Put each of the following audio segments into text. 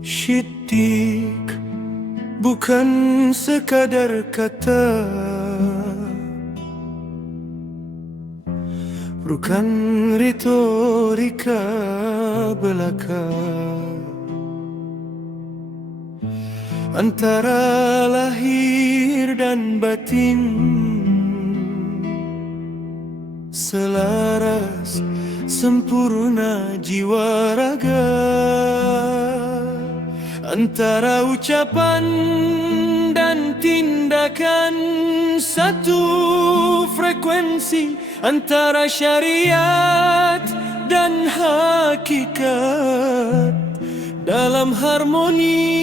Syiddiq bukan sekadar kata, bukan retorika belaka. Antara lahir dan batin selaras, sempurna jiwa raga. Antara ucapan dan tindakan satu frekuensi, antara syariat dan hakikat dalam harmoni.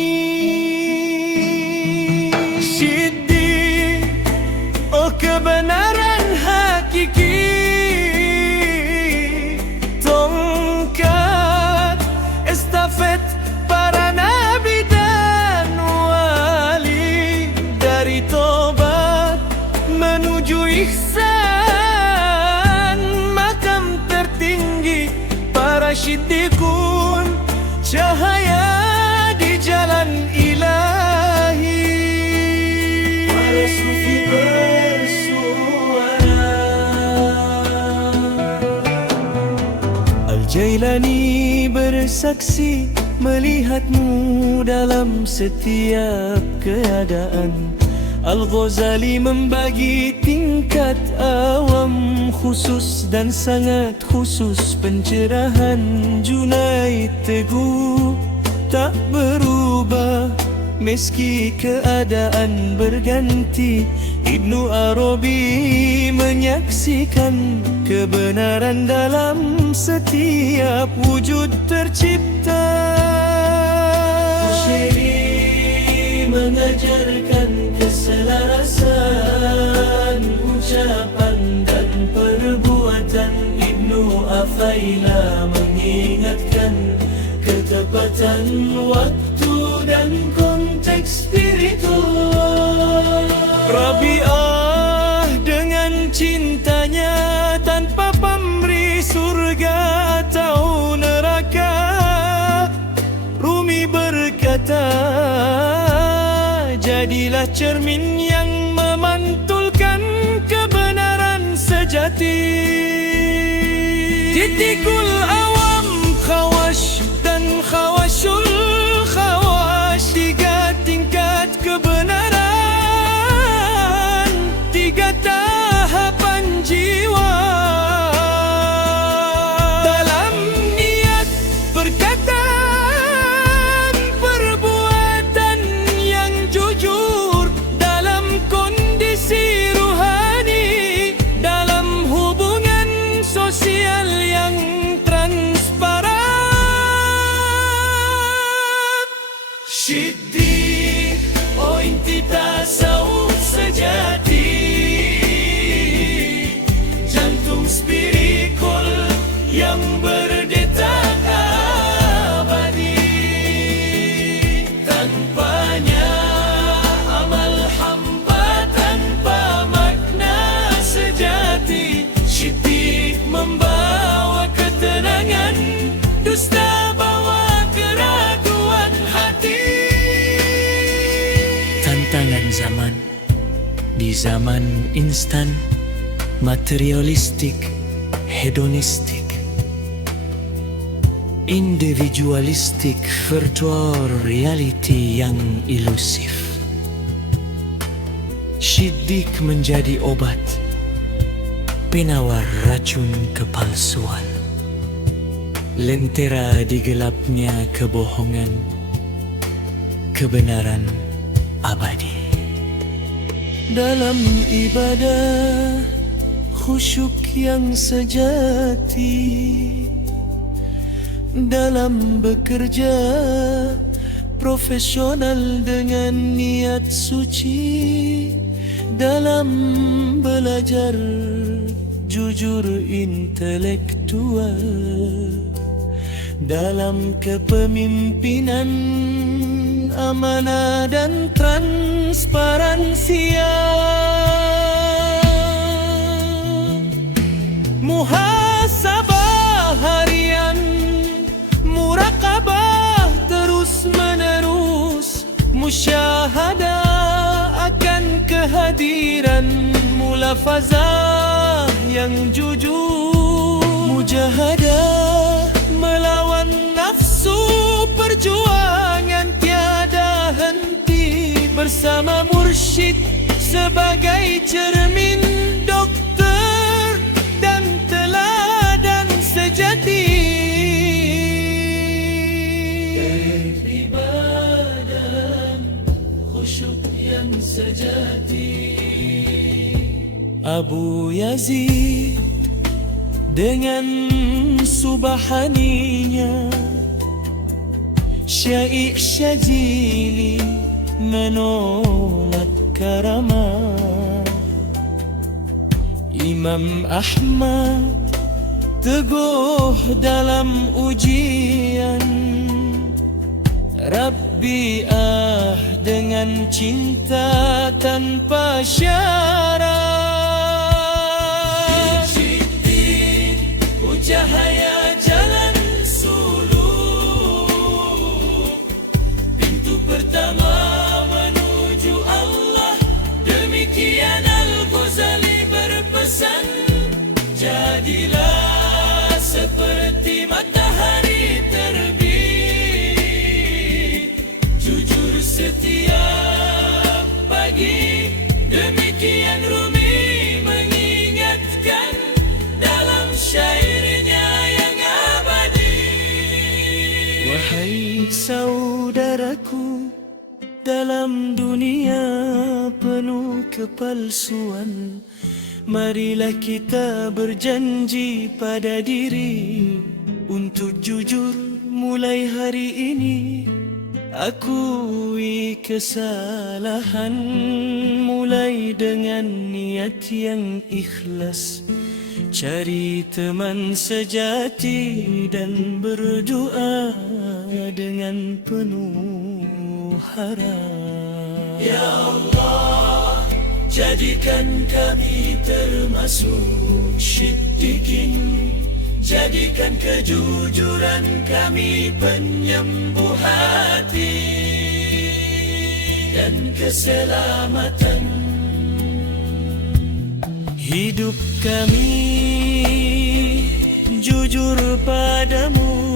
Syiddiq, oh kebenaran hakiki, tongkat estafet para nabi dan wali, dari tobat menuju ihsan, makam tertinggi para syiddiqun, cahaya di jalan ilahi. Para sufi bersuara, Al-Jailani bersaksi melihatmu dalam setiap keadaan. Al-Ghazali membagi tingkat awam, khusus dan sangat khusus pencerahan. Junaid teguh tak berubah meski keadaan berganti. Ibnu Arabi menyaksikan kebenaran dalam setiap wujud tercipta. Busiri mengajarkan keselarasan ucapan dan perbuatan. Ibnu Athaillah mengingatkan ketepatan waktu dan konteks spiritual. Rabi'ah dengan cintanya tanpa pamrih surga atau neraka. Rumi berkata, jadilah cermin yang memantulkan kebenaran sejati. Titikul awam khawash dan khawashul khawash, tiga tingkat kebenaran, tiga tahapan jiwa. Dalam niat, perkataan, perbuatan yang jujur, dalam kondisi ruhani, dalam hubungan sosial yang transparan. Syiddiq, oh inti tasawuf sejati, jantung spiritual yang berdetak abadi. Tanpanya amal hamba tanpa makna sejati. Syiddiq membawa ketenangan, dusta bawa keraguan hati. Tantangan zaman di zaman instan, materialistik, hedonistik, individualistik, virtual reality yang ilusif. Syiddiq menjadi obat, penawar racun kepalsuan. Lentera di gelapnya kebohongan, kebenaran abadi. Dalam ibadah, khusyuk yang sejati. Dalam bekerja, profesional dengan niat suci. Dalam belajar, jujur intelektual. Dalam kepemimpinan, amanah dan transparansi. Muhasabah harian, muraqabah terus musyahadah akan kehadiran mulafazah yang jujur. Mujahadah melawan nafsu, perjuangan tiada henti bersama mursyid sebagai cermin dokter dan teladan sejati. Ibadah khusyuk yang sejati. Abu Yazid dengan subhaninya, Syaikh Syajili menolak karamah. Imam Ahmad teguh dalam ujian. Rabbi dengan cinta tanpa syarat. Cincin cahaya jalan suluk, pintu pertama menuju Allah. Demikian Al-Ghazali berpesan, jadilah seperti matahari terbit, jujur setiap pagi. Demikian Rumi mengingatkan dalam syairnya yang abadi. Wahai saudaraku, dalam dunia penuh kepalsuan, marilah kita berjanji pada diri untuk jujur mulai hari ini. Akui kesalahan, mulai dengan niat yang ikhlas. Cari teman sejati dan berdoa dengan penuh harap. Ya Allah, jadikan kami termasuk syiddiqin. Jadikan kejujuran kami penyembuh hati dan keselamatan hidup kami. Jujur padamu